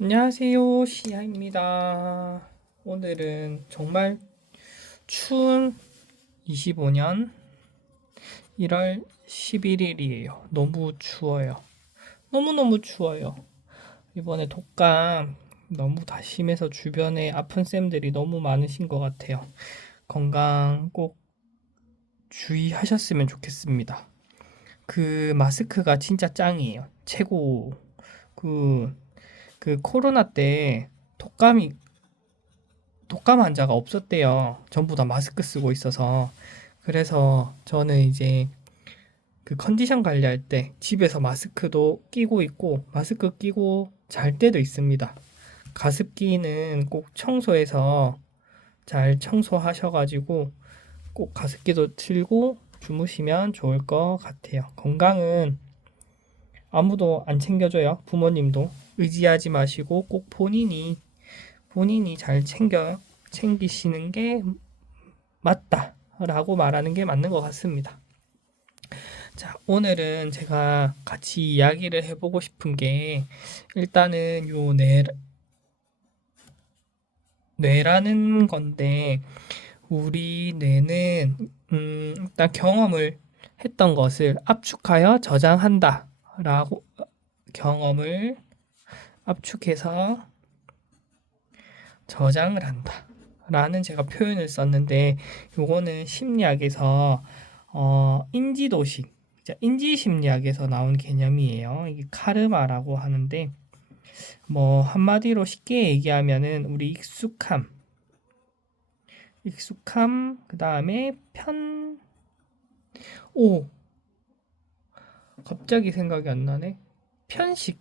안녕하세요, 시아입니다. 오늘은 정말 추운 25년 1월 11일이에요. 너무 추워요. 너무너무 추워요. 이번에 독감 너무 다 심해서 주변에 아픈 쌤들이 너무 많으신 것 같아요. 건강 꼭 주의하셨으면 좋겠습니다. 그 마스크가 진짜 짱이에요. 최고. 그, 그 코로나 때 독감 환자가 없었대요. 전부 다 마스크 쓰고 있어서. 그래서 저는 이제 그 컨디션 관리할 때 집에서 마스크도 끼고 있고, 마스크 끼고 잘 때도 있습니다. 가습기는 꼭 청소해서 잘 청소하셔가지고 꼭 가습기도 틀고 주무시면 좋을 것 같아요. 건강은 아무도 안 챙겨줘요. 부모님도 의지하지 마시고 꼭 본인이 잘 챙기시는 게 맞다라고 말하는 게 맞는 것 같습니다. 자, 오늘은 제가 같이 이야기를 해보고 싶은 게 일단은 뇌라는 건데 우리 뇌는 일단 경험을 했던 것을 압축하여 저장한다라고 경험을 압축해서 저장을 한다. 라는 제가 표현을 썼는데 요거는 심리학에서 인지도식, 인지심리학에서 나온 개념이에요. 이게 카르마라고 하는데 뭐 한마디로 쉽게 얘기하면은 우리 익숙함 그다음에 오 갑자기 생각이 안 나네.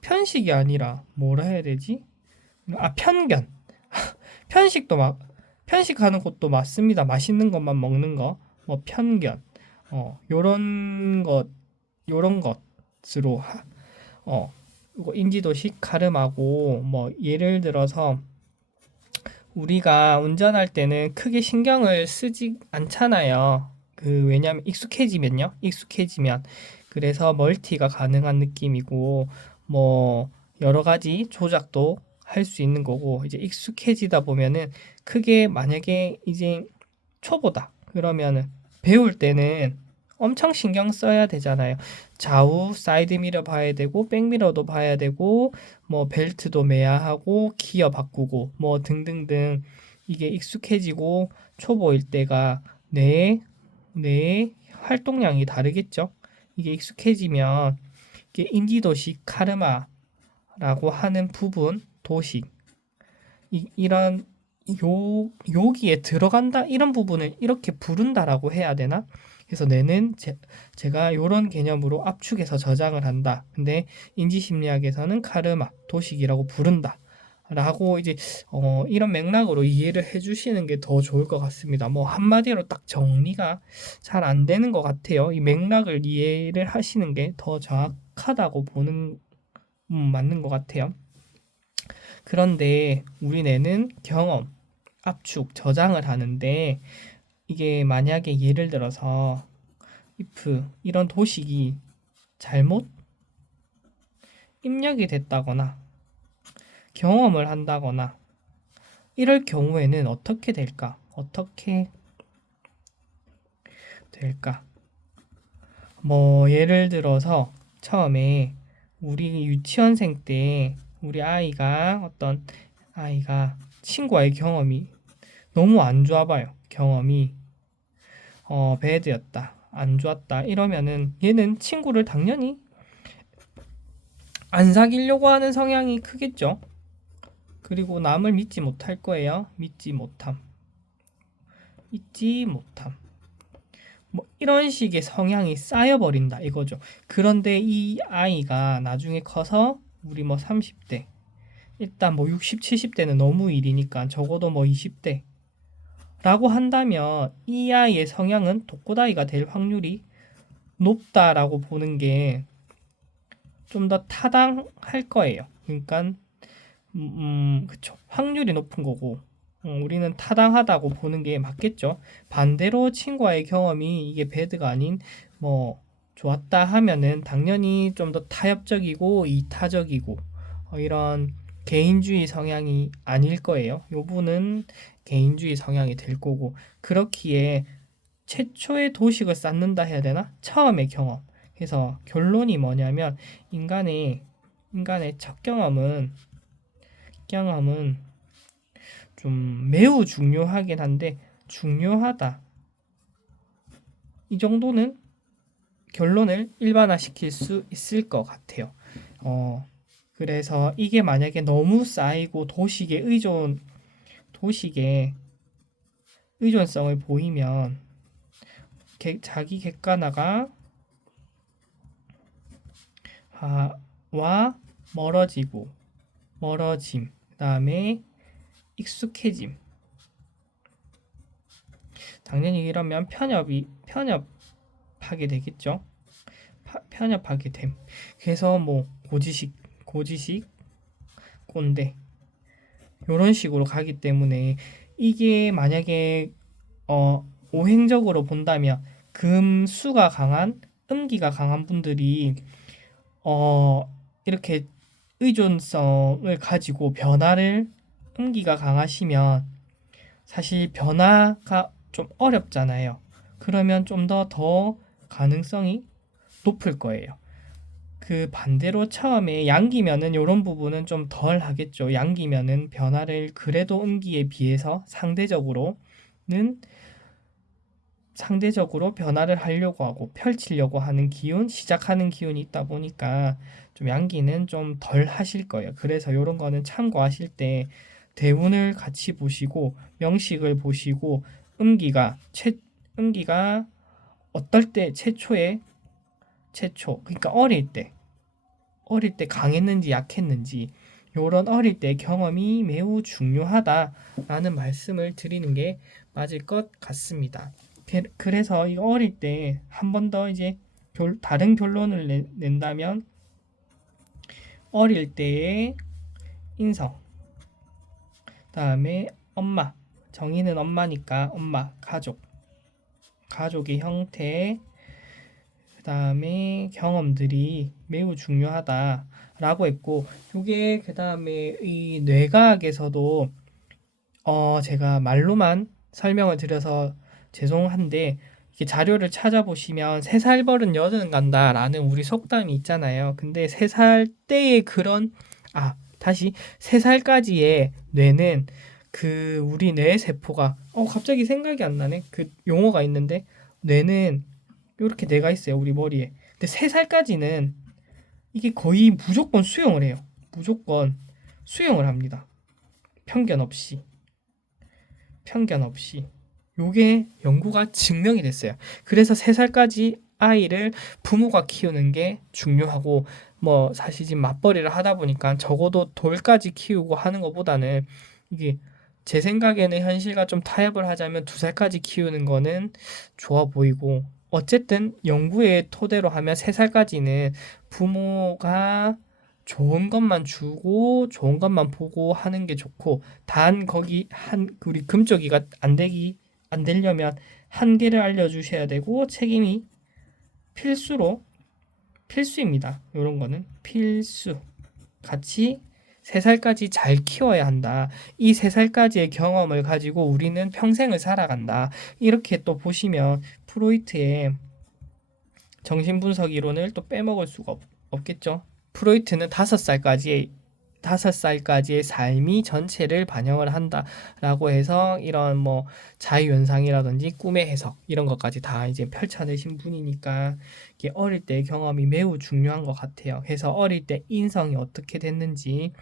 편식이 아니라 뭐라 해야 되지? 편견. 편식도 막 편식하는 것도 맞습니다. 맛있는 것만 먹는 거, 뭐 편견, 요런 것으로 이거 인지도식 가름하고 뭐 예를 들어서 우리가 운전할 때는 크게 신경을 쓰지 않잖아요. 왜냐면 익숙해지면 그래서 멀티가 가능한 느낌이고 뭐 여러 가지 조작도 할 수 있는 거고 이제 익숙해지다 보면은 크게 만약에 이제 초보다 그러면은 배울 때는 엄청 신경 써야 되잖아요. 좌우 사이드 미러 봐야 되고 백미러도 봐야 되고 뭐 벨트도 매야 하고 기어 바꾸고 뭐 등등등 이게 익숙해지고 초보일 때가 뇌의 활동량이 다르겠죠. 이게 익숙해지면 이게 인지도식 카르마라고 하는 부분 도식 이런 여기에 들어간다 이런 부분을 이렇게 부른다라고 해야 되나? 그래서 뇌는 제가 이런 개념으로 압축해서 저장을 한다. 근데 인지심리학에서는 카르마, 도식이라고 부른다. 라고 이제 이런 맥락으로 이해를 해주시는 게 더 좋을 것 같습니다. 뭐 한마디로 딱 정리가 잘 안 되는 것 같아요. 이 맥락을 이해를 하시는 게 더 정확하다고 보는 맞는 것 같아요. 그런데 우리 뇌는 경험, 압축, 저장을 하는데 이게 만약에 예를 들어서 if 이런 도식이 잘못 입력이 됐다거나 경험을 한다거나 이럴 경우에는 어떻게 될까? 어떻게 될까? 뭐 예를 들어서 처음에 우리 유치원생 때 우리 어떤 아이가 친구와의 경험이 너무 안 좋아 봐요. 경험이 배드였다. 안 좋았다. 이러면은 얘는 친구를 당연히 안 사귀려고 하는 성향이 크겠죠. 그리고 남을 믿지 못할 거예요. 믿지 못함. 뭐 이런 식의 성향이 쌓여버린다 이거죠. 그런데 이 아이가 나중에 커서 우리 뭐 30대 일단 뭐 60, 70대는 너무 일이니까 적어도 뭐 20대 라고 한다면 이 아이의 성향은 독고다이가 될 확률이 높다라고 보는 게 좀 더 타당할 거예요. 그러니까 그쵸. 확률이 높은 거고 우리는 타당하다고 보는 게 맞겠죠. 반대로 친구와의 경험이 이게 배드가 아닌 뭐 좋았다 하면은 당연히 좀 더 타협적이고 이타적이고 이런 개인주의 성향이 아닐 거예요. 요 분은 개인주의 성향이 될 거고 그렇기에 최초의 도식을 쌓는다 해야 되나? 처음의 경험. 그래서 결론이 뭐냐면 인간의 첫 경험은 좀 매우 중요하긴 한데 중요하다. 이 정도는 결론을 일반화시킬 수 있을 것 같아요. 그래서 이게 만약에 너무 쌓이고 도식의 의존성을 보이면 자기 객관화가 와 멀어짐, 그다음에 익숙해짐. 당연히 이러면 편협하게 되겠죠. 편협하게 됨. 그래서 뭐 고지식, 꼰대 이런 식으로 가기 때문에 이게 만약에 오행적으로 본다면 금수가 강한 음기가 강한 분들이 이렇게 의존성을 가지고 음기가 강하시면 사실 변화가 좀 어렵잖아요. 그러면 좀 더 가능성이 높을 거예요. 그 반대로 처음에 양기면은 이런 부분은 좀 덜 하겠죠. 양기면은 변화를 그래도 음기에 비해서 상대적으로 변화를 하려고 하고 펼치려고 하는 시작하는 기운이 있다 보니까 좀 양기는 좀 덜 하실 거예요. 그래서 이런 거는 참고하실 때 대운을 같이 보시고 명식을 보시고 음기가 어떨 때 그러니까 어릴 때 강했는지 약했는지 요런 어릴 때 경험이 매우 중요하다라는 말씀을 드리는 게 맞을 것 같습니다. 그래서 이 어릴 때 한 번 더 이제 다른 결론을 낸다면 어릴 때의 인성, 그다음에 엄마, 정의는 엄마니까 엄마, 가족의 형태, 그다음에 경험들이 매우 중요하다라고 했고, 요게 그다음에 이 뇌과학에서도 제가 말로만 설명을 드려서 죄송한데 이게 자료를 찾아보시면 3살 벌은 여든 간다라는 우리 속담이 있잖아요. 근데 3살 때의 다시 3살까지의 뇌는 우리 뇌 세포가 갑자기 생각이 안 나네. 그 용어가 있는데 뇌는 이렇게 뇌가 있어요. 우리 머리에. 근데 3살까지는 이게 거의 무조건 수용을 해요. 무조건 수용을 합니다. 편견 없이. 요게 연구가 증명이 됐어요. 그래서 3살까지 아이를 부모가 키우는 게 중요하고 뭐 사실 지금 맞벌이를 하다 보니까 적어도 돌까지 키우고 하는 것보다는 이게 제 생각에는 현실과 좀 타협을 하자면 2살까지 키우는 거는 좋아 보이고 어쨌든 연구의 토대로 하면 3살까지는 부모가 좋은 것만 주고 좋은 것만 보고 하는 게 좋고 단 거기 우리 금쪽이가 안 되려면 한계를 알려주셔야 되고 책임이 필수입니다. 이런 거는 필수. 같이 3살까지 잘 키워야 한다. 이 3살까지의 경험을 가지고 우리는 평생을 살아간다. 이렇게 또 보시면 프로이트의 정신분석 이론을 또 빼먹을 수가 없겠죠. 프로이트는 5살까지의 삶이 전체를 반영을 한다라고 해서 이런 뭐 자유현상이라든지 꿈의 해석 이런 것까지 다 이제 펼쳐내신 분이니까 이게 어릴 때의 경험이 매우 중요한 것 같아요. 그래서 어릴 때 인성이 어떻게 됐는지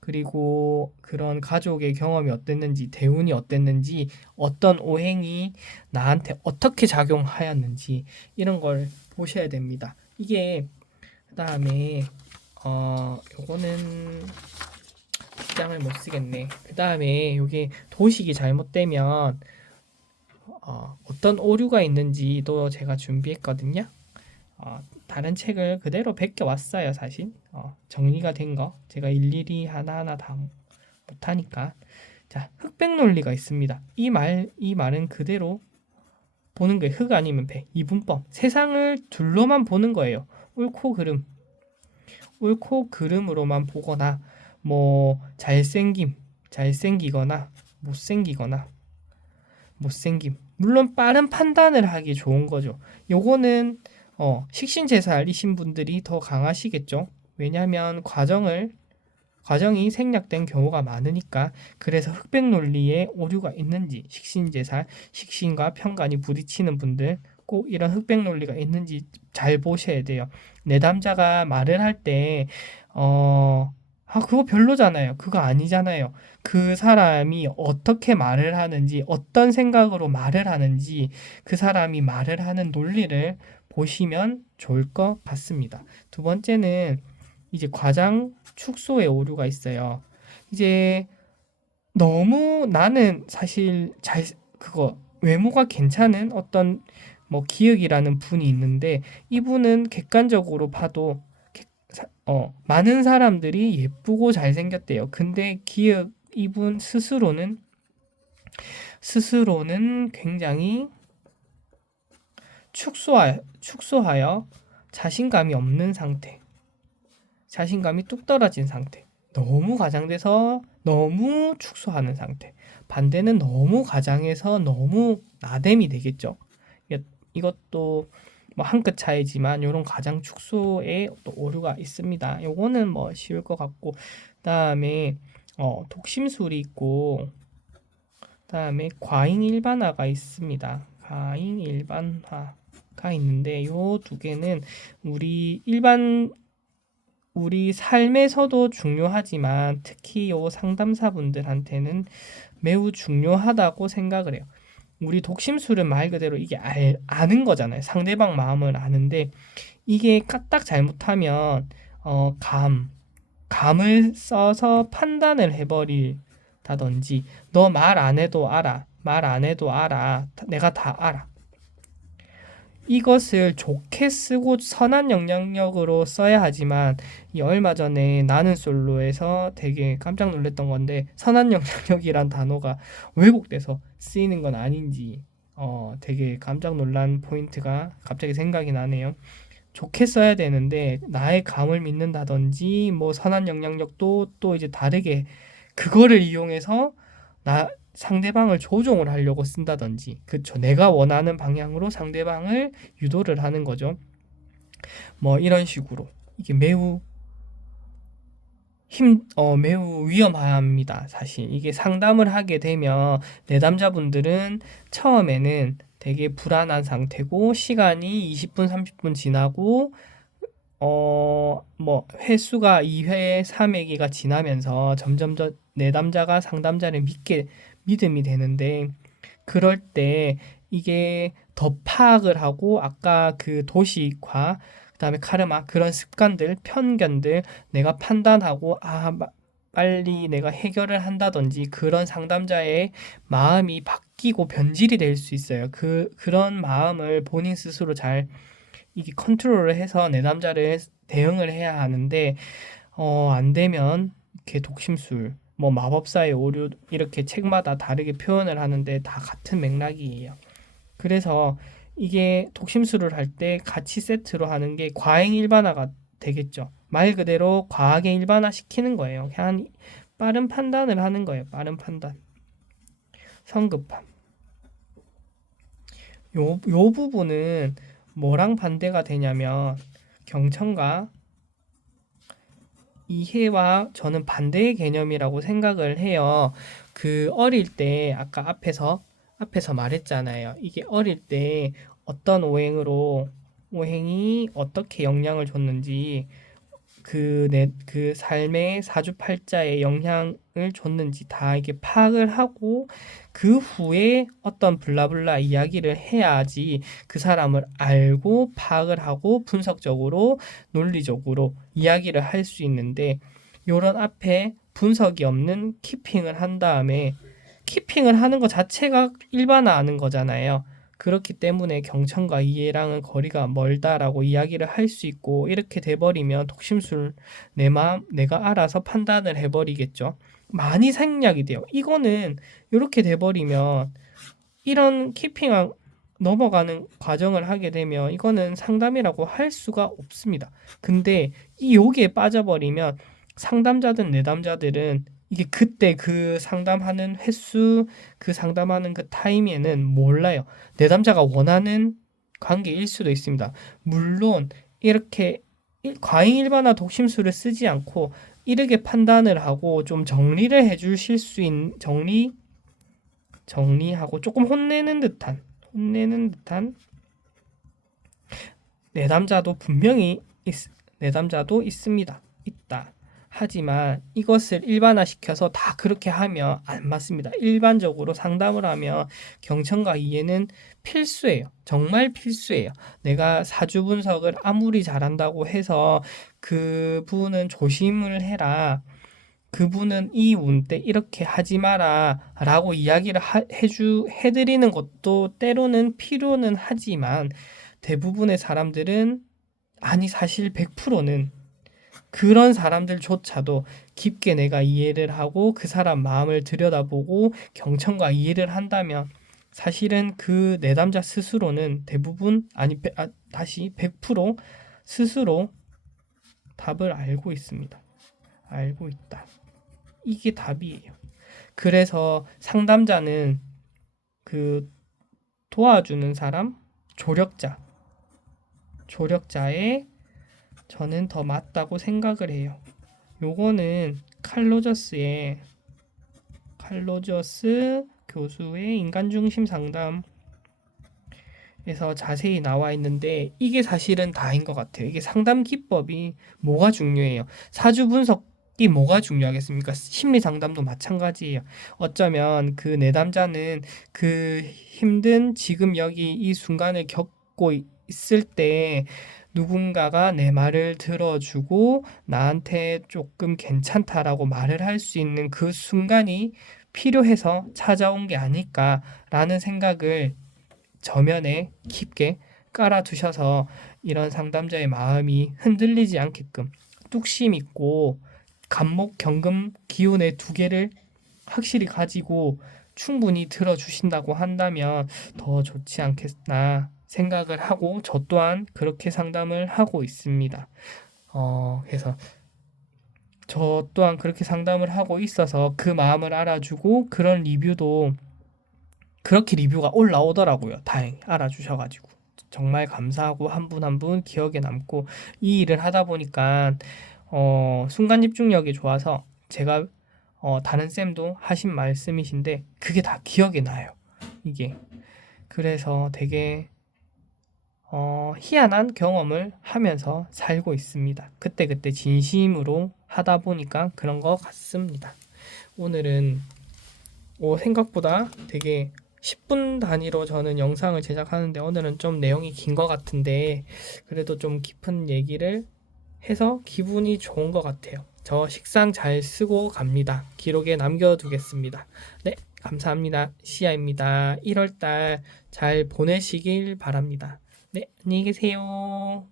그리고 그런 가족의 경험이 어땠는지 대운이 어땠는지 어떤 오행이 나한테 어떻게 작용하였는지 이런 걸 보셔야 됩니다. 이게 그다음에 요거는 직장을 못 쓰겠네. 그다음에 요게 도식이 잘못되면 어떤 오류가 있는지도 제가 준비했거든요. 다른 책을 그대로 베껴왔어요, 사실. 정리가 된 거. 제가 일일이 하나하나 다 못하니까. 자, 흑백 논리가 있습니다. 이 말은 그대로 보는 거예요. 흑 아니면 백. 이분법. 세상을 둘로만 보는 거예요. 옳고 그름으로만 보거나 뭐 잘생기거나 못생김. 물론 빠른 판단을 하기 좋은 거죠. 요거는 식신제살이신 분들이 더 강하시겠죠. 왜냐하면 과정이 생략된 경우가 많으니까. 그래서 흑백 논리에 오류가 있는지, 식신제살, 식신과 편간이 부딪히는 분들 꼭 이런 흑백 논리가 있는지 잘 보셔야 돼요. 내담자가 말을 할 때 그거 별로잖아요. 그거 아니잖아요. 그 사람이 어떻게 말을 하는지, 어떤 생각으로 말을 하는지, 그 사람이 말을 하는 논리를 보시면 좋을 것 같습니다. 두 번째는 이제 과장 축소에 오류가 있어요. 이제 너무 나는 사실 그거 외모가 괜찮은 어떤 뭐 기억이라는 분이 있는데, 이분은 객관적으로 봐도 많은 사람들이 예쁘고 잘생겼대요. 근데 이분 스스로는 굉장히 축소하여 자신감이 없는 상태. 자신감이 뚝 떨어진 상태. 너무 과장돼서 너무 축소하는 상태. 반대는 너무 과장해서 너무 나댐이 되겠죠. 이것도 뭐 한 끗 차이지만 이런 과장 축소에 또 오류가 있습니다. 요거는 뭐 쉬울 것 같고, 그다음에 독심술이 있고, 그다음에 과잉 일반화가 있습니다. 과잉 일반화가 있는데 요 두 개는 우리 삶에서도 중요하지만 특히 요 상담사분들한테는 매우 중요하다고 생각을 해요. 우리 독심술은 말 그대로 이게 아는 거잖아요. 상대방 마음을 아는데, 이게 까딱 잘못하면 감을 써서 판단을 해버리다든지, 너 말 안 해도 알아. 말 안 해도 알아. 내가 다 알아. 이것을 좋게 쓰고 선한 영향력으로 써야 하지만, 이 얼마 전에 나는 솔로에서 되게 깜짝 놀랐던 건데, 선한 영향력이란 단어가 왜곡돼서 쓰이는 건 아닌지 되게 깜짝 놀란 포인트가 갑자기 생각이 나네요. 좋게 써야 되는데 나의 감을 믿는다든지 뭐 선한 영향력도 또 이제 다르게 그거를 이용해서 상대방을 조종을 하려고 쓴다든지, 그쵸, 내가 원하는 방향으로 상대방을 유도를 하는 거죠. 뭐 이런 식으로 이게 매우 위험합니다. 사실 이게 상담을 하게 되면 내담자분들은 처음에는 되게 불안한 상태고, 시간이 20분, 30분 지나고 뭐 횟수가 2회, 3회기가 지나면서 점점 더 내담자가 상담자를 믿음이 되는데, 그럴 때 이게 더 파악을 하고 아까 그 도식화, 그다음에 카르마, 그런 습관들, 편견들 내가 판단하고 빨리 내가 해결을 한다든지, 그런 상담자의 마음이 바뀌고 변질이 될 수 있어요. 그런 마음을 본인 스스로 잘 이게 컨트롤을 해서 내담자를 대응을 해야 하는데, 안 되면 이렇게 독심술, 뭐 마법사의 오류, 이렇게 책마다 다르게 표현을 하는데 다 같은 맥락이에요. 그래서 이게 독심술을 할 때 같이 세트로 하는 게 과잉 일반화가 되겠죠. 말 그대로 과하게 일반화 시키는 거예요. 그냥 빠른 판단을 하는 거예요. 빠른 판단. 성급함. 요 부분은 뭐랑 반대가 되냐면, 경청과 이해와 저는 반대의 개념이라고 생각을 해요. 그 어릴 때 아까 앞에서 말했잖아요. 이게 어릴 때 어떤 오행이 어떻게 영향을 줬는지, 그 삶의 사주팔자에 영향을 줬는지 다 이게 파악을 하고, 그 후에 어떤 블라블라 이야기를 해야지 그 사람을 알고 파악을 하고 분석적으로 논리적으로 이야기를 할 수 있는데, 요런 앞에 분석이 없는 키핑을 한 다음에, 키핑을 하는 것 자체가 일반화하는 거잖아요. 그렇기 때문에 경청과 이해랑은 거리가 멀다라고 이야기를 할 수 있고, 이렇게 돼버리면 독심술, 내 마음 내가 알아서 판단을 해버리겠죠. 많이 생략이 돼요. 이거는 이렇게 돼버리면, 이런 키핑 넘어가는 과정을 하게 되면 이거는 상담이라고 할 수가 없습니다. 근데 이 여기에 빠져버리면 상담자든 내담자들은 이게 그때 그 상담하는 횟수, 그 상담하는 그 타임에는 몰라요. 내담자가 원하는 관계일 수도 있습니다. 물론 이렇게 과잉 일반화 독심술을 쓰지 않고 이르게 판단을 하고 좀 정리를 해주실 수 있는 정리하고 조금 혼내는 듯한 내담자도 분명히 내담자도 있다. 하지만 이것을 일반화시켜서 다 그렇게 하면 안 맞습니다. 일반적으로 상담을 하면 경청과 이해는 필수예요. 정말 필수예요. 내가 사주 분석을 아무리 잘한다고 해서 그분은 조심을 해라. 그분은 이 운 때 이렇게 하지 마라 라고 이야기를 해드리는 것도 때로는 필요는 하지만 대부분의 사람들은 아니 사실 100%는 그런 사람들조차도 깊게 내가 이해를 하고 그 사람 마음을 들여다보고 경청과 이해를 한다면 사실은 그 내담자 스스로는 대부분 다시 100% 스스로 답을 알고 있습니다. 알고 있다. 이게 답이에요. 그래서 상담자는 그 도와주는 사람, 조력자의 저는 더 맞다고 생각을 해요. 요거는 칼로저스 교수의 인간중심 상담에서 자세히 나와 있는데 이게 사실은 다인 것 같아요. 이게 상담 기법이 뭐가 중요해요? 사주 분석이 뭐가 중요하겠습니까? 심리 상담도 마찬가지예요. 어쩌면 그 내담자는 그 힘든 지금 여기 이 순간을 겪고 있을 때 누군가가 내 말을 들어주고 나한테 조금 괜찮다라고 말을 할 수 있는 그 순간이 필요해서 찾아온 게 아닐까라는 생각을 저면에 깊게 깔아두셔서 이런 상담자의 마음이 흔들리지 않게끔 뚝심 있고 간목 경금 기운의 두 개를 확실히 가지고 충분히 들어주신다고 한다면 더 좋지 않겠나 생각을 하고 저 또한 그렇게 상담을 하고 있습니다. 그래서 저 또한 그렇게 상담을 하고 있어서 그 마음을 알아주고 그런 리뷰도 그렇게 리뷰가 올라오더라고요. 다행히 알아주셔가지고 정말 감사하고 한 분 한 분 기억에 남고 이 일을 하다 보니까 순간 집중력이 좋아서 제가 다른 쌤도 하신 말씀이신데 그게 다 기억에 나요. 이게 그래서 되게 희한한 경험을 하면서 살고 있습니다. 그때그때 진심으로 하다 보니까 그런 것 같습니다. 오늘은 생각보다 되게 10분 단위로 저는 영상을 제작하는데 오늘은 좀 내용이 긴 것 같은데 그래도 좀 깊은 얘기를 해서 기분이 좋은 것 같아요. 저 식상 잘 쓰고 갑니다. 기록에 남겨두겠습니다. 네, 감사합니다. 시아입니다. 1월달 잘 보내시길 바랍니다. 네, 안녕히 계세요.